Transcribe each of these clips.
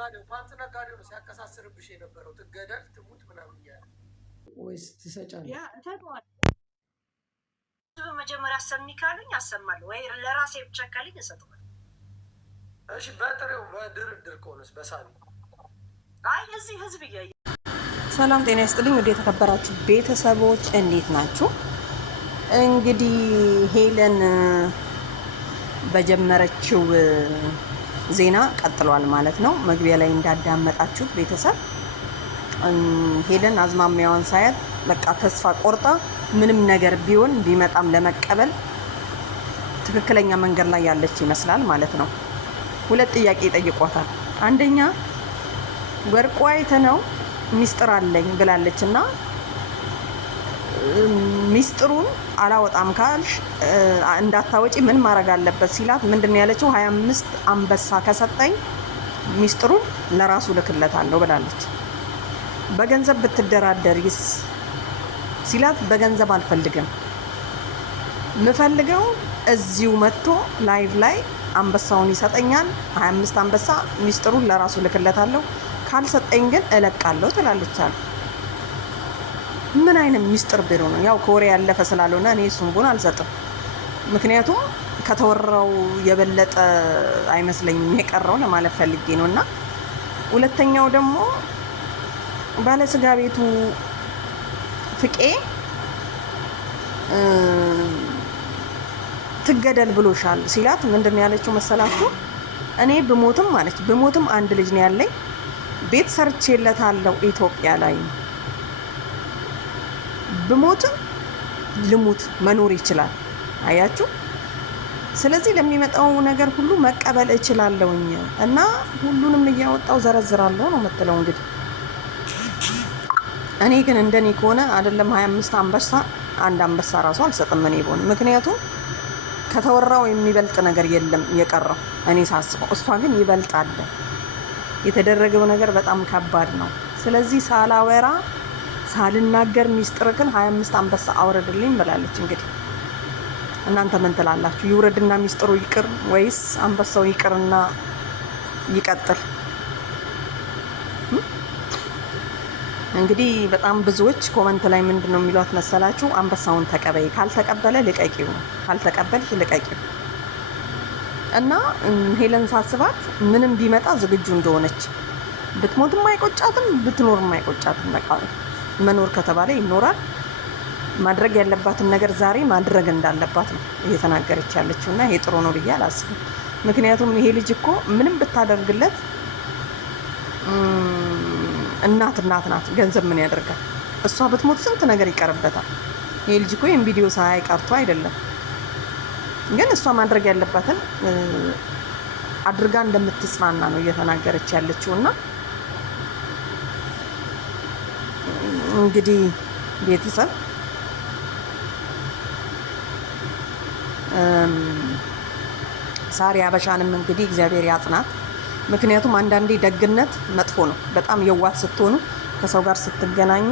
ነጋዴው ፓንት ነጋዴው ነው ሲያከሳስርብሽ የነበረው ትገደል ትሙት ምናምን እያለ ወይስ ትሰጫለሽ? ያ ተቷል። በመጀመሪያ አሰሚ ካሉኝ አሰማለሁ ወይ ለራሴ ብቻ ካሉኝ እሰጠዋለሁ። እሺ በጥሬው በድርድር ከሆነስ በሳሚ አይ እዚህ ህዝብ እያየ ሰላም ጤና ይስጥልኝ። ወደ የተከበራችሁ ቤተሰቦች እንዴት ናችሁ? እንግዲህ ሄለን በጀመረችው ዜና ቀጥሏል ማለት ነው። መግቢያ ላይ እንዳዳመጣችሁት ቤተሰብ ሄለን አዝማሚያዋን ሳያት በቃ ተስፋ ቆርጣ ምንም ነገር ቢሆን ቢመጣም ለመቀበል ትክክለኛ መንገድ ላይ ያለች ይመስላል ማለት ነው። ሁለት ጥያቄ ጠይቋታል። አንደኛ ወርቁ አይተነው ሚስጥር አለኝ ብላለች እና ሚስጥሩን አላወጣም ካልሽ እንዳታወጪ ምን ማድረግ አለበት ሲላት ምንድን ነው ያለችው? 25 አንበሳ ከሰጠኝ ሚስጥሩን ለራሱ ልክለታለሁ ብላለች። በገንዘብ ብትደራደሪስ ሲላት በገንዘብ አልፈልግም፣ ምፈልገው እዚሁ መጥቶ ላይቭ ላይ አንበሳውን ይሰጠኛል፣ 25 አንበሳ ሚስጥሩን ለራሱ ልክለታለሁ፣ ካልሰጠኝ ግን እለቃለሁ ትላለች አሉ። ምን አይነት ሚስጥር ቢሮ ነው? ያው ከወሬ ያለፈ ስላልሆነ እኔ እሱን ቡን አልሰጥም። ምክንያቱም ከተወራው የበለጠ አይመስለኝም የቀረው ለማለት ፈልጌ ነው። እና ሁለተኛው ደግሞ ባለስጋ ቤቱ ፍቄ ትገደል ብሎሻል ሲላት ምንድን ነው ያለችው መሰላችሁ? እኔ ብሞትም ማለች ብሞትም አንድ ልጅ ነው ያለኝ፣ ቤት ሰርቼለታለሁ ኢትዮጵያ ላይ፣ ብሞትም ልሙት መኖር ይችላል። አያችሁ? ስለዚህ ለሚመጣው ነገር ሁሉ መቀበል እችላለሁኝ እና ሁሉንም እያወጣው ዘረዝራለሁ ነው የምትለው። እንግዲህ እኔ ግን እንደኔ ከሆነ አይደለም 25 አንበሳ አንድ አንበሳ ራሱ አልሰጥም እኔ ብሆን። ምክንያቱም ከተወራው የሚበልጥ ነገር የለም የቀረው እኔ ሳስበው። እሷ ግን ይበልጣል። የተደረገው ነገር በጣም ከባድ ነው። ስለዚህ ሳላወራ ሳልናገር ሚስጥር ግን 25 አንበሳ አውረድልኝ ብላለች። እንግዲህ እናንተ ምን ትላላችሁ? ይውረድና ሚስጥሩ ይቅር ወይስ አንበሳው ይቅርና ይቀጥል? እንግዲህ በጣም ብዙዎች ኮመንት ላይ ምንድን ነው የሚሏት መሰላችሁ? አንበሳውን ተቀበይ፣ ካልተቀበለ ልቀቂው፣ ካልተቀበልሽ ልቀቂው። እና ሄለን ሳስባት ምንም ቢመጣ ዝግጁ እንደሆነች፣ ብትሞትም አይቆጫትም፣ ብትኖርም አይቆጫትም። በቃ መኖር ከተባለ ይኖራል። ማድረግ ያለባትን ነገር ዛሬ ማድረግ እንዳለባት ነው እየተናገረች ያለችው እና ይሄ ጥሩ ነው ብዬ አላስብም። ምክንያቱም ይሄ ልጅ እኮ ምንም ብታደርግለት እናት ናት። ገንዘብ ምን ያደርጋል? እሷ ብትሞት ስንት ነገር ይቀርበታል። ይሄ ልጅ እኮ ይሄን ቪዲዮ ሳያይ ቀርቶ አይደለም፣ ግን እሷ ማድረግ ያለባትን አድርጋ እንደምትጽናና ነው እየተናገረች ያለችው። እና እንግዲህ ቤተሰብ ሳሪ አበሻንም እንግዲህ እግዚአብሔር ያጽናት። ምክንያቱም አንዳንዴ ደግነት መጥፎ ነው። በጣም የዋህ ስትሆኑ ከሰው ጋር ስትገናኙ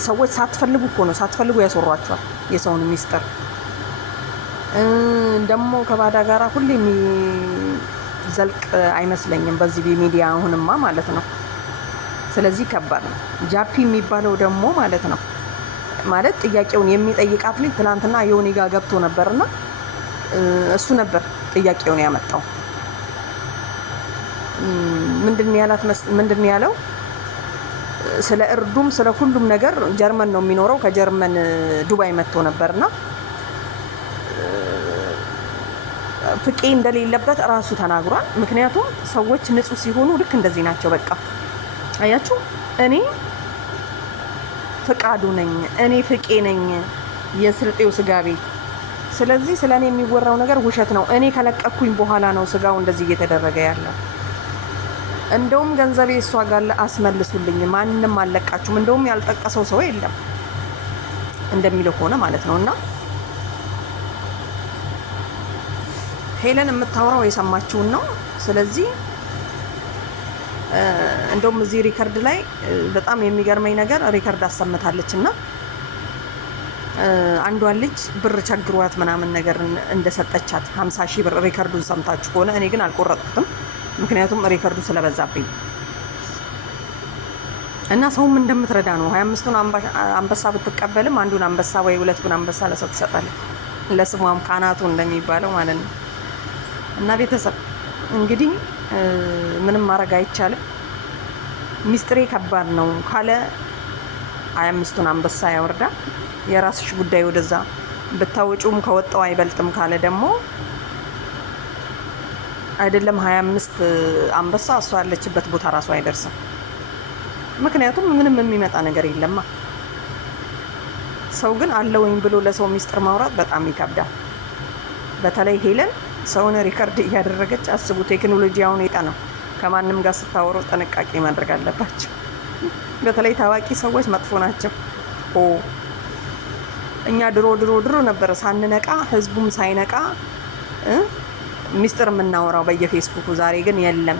ሰዎች ሳትፈልጉ እኮ ነው ሳትፈልጉ ያስወሯቸዋል የሰውን ሚስጥር። ደግሞ ከባዳ ጋራ ሁሌ የሚዘልቅ አይመስለኝም በዚህ ሚዲያ አሁንማ ማለት ነው። ስለዚህ ከባድ ነው። ጃፒ የሚባለው ደግሞ ማለት ነው ማለት ጥያቄውን የሚጠይቃት ልጅ ትናንትና የሆነ ጋር ገብቶ ነበርና እሱ ነበር ጥያቄውን ያመጣው። ምንድን ያለው ስለ እርዱም ስለ ሁሉም ነገር ጀርመን ነው የሚኖረው። ከጀርመን ዱባይ መጥቶ ነበርና ፍቄ እንደሌለበት እራሱ ተናግሯል። ምክንያቱም ሰዎች ንጹህ ሲሆኑ ልክ እንደዚህ ናቸው። በቃ አያችሁ፣ እኔ ፍቃዱ ነኝ፣ እኔ ፍቄ ነኝ የስልጤው ስጋ ቤት። ስለዚህ ስለ እኔ የሚወራው ነገር ውሸት ነው። እኔ ከለቀኩኝ በኋላ ነው ስጋው እንደዚህ እየተደረገ ያለው። እንደውም ገንዘቤ እሷ ጋር አስመልሱልኝ፣ ማንንም አልለቃችሁም። እንደውም ያልጠቀሰው ሰው የለም እንደሚለው ከሆነ ማለት ነው። እና ሄለን የምታወራው የሰማችውን ነው። ስለዚህ እንደውም እዚህ ሪከርድ ላይ በጣም የሚገርመኝ ነገር ሪከርድ አሰምታለች እና አንዷን ልጅ ብር ቸግሯት ምናምን ነገር እንደሰጠቻት 50 ሺህ ብር ሪከርዱን ሰምታችሁ ከሆነ እኔ ግን አልቆረጥኩትም። ምክንያቱም ሪከርዱ ስለበዛብኝ እና ሰውም እንደምትረዳ ነው። 25ቱን አንበሳ ብትቀበልም አንዱን አንበሳ ወይ ሁለቱን አንበሳ ለሰው ትሰጣለች። ለስሟም ካናቱ እንደሚባለው ማለት ነው። እና ቤተሰብ እንግዲህ ምንም ማድረግ አይቻልም። ሚስጥሬ ከባድ ነው ካለ 25ቱን አንበሳ ያወርዳል። የራስሽ ጉዳይ ወደዛ ብታወጪውም ከወጣው አይበልጥም ካለ ደግሞ አይደለም 25 አንበሳ እሷ ያለችበት ቦታ ራሱ አይደርስም። ምክንያቱም ምንም የሚመጣ ነገር የለማ። ሰው ግን አለውኝ ብሎ ለሰው ሚስጥር ማውራት በጣም ይከብዳል። በተለይ ሄለን ሰውን ሪከርድ እያደረገች አስቡ። ቴክኖሎጂ አሁን ነው። ከማንም ጋር ስታወሩ ጥንቃቄ ማድረግ አለባቸው። በተለይ ታዋቂ ሰዎች መጥፎ ናቸው። እኛ ድሮ ነበረ ሳንነቃ ህዝቡም ሳይነቃ ሚስጥር የምናወራው በየፌስቡኩ። ዛሬ ግን የለም።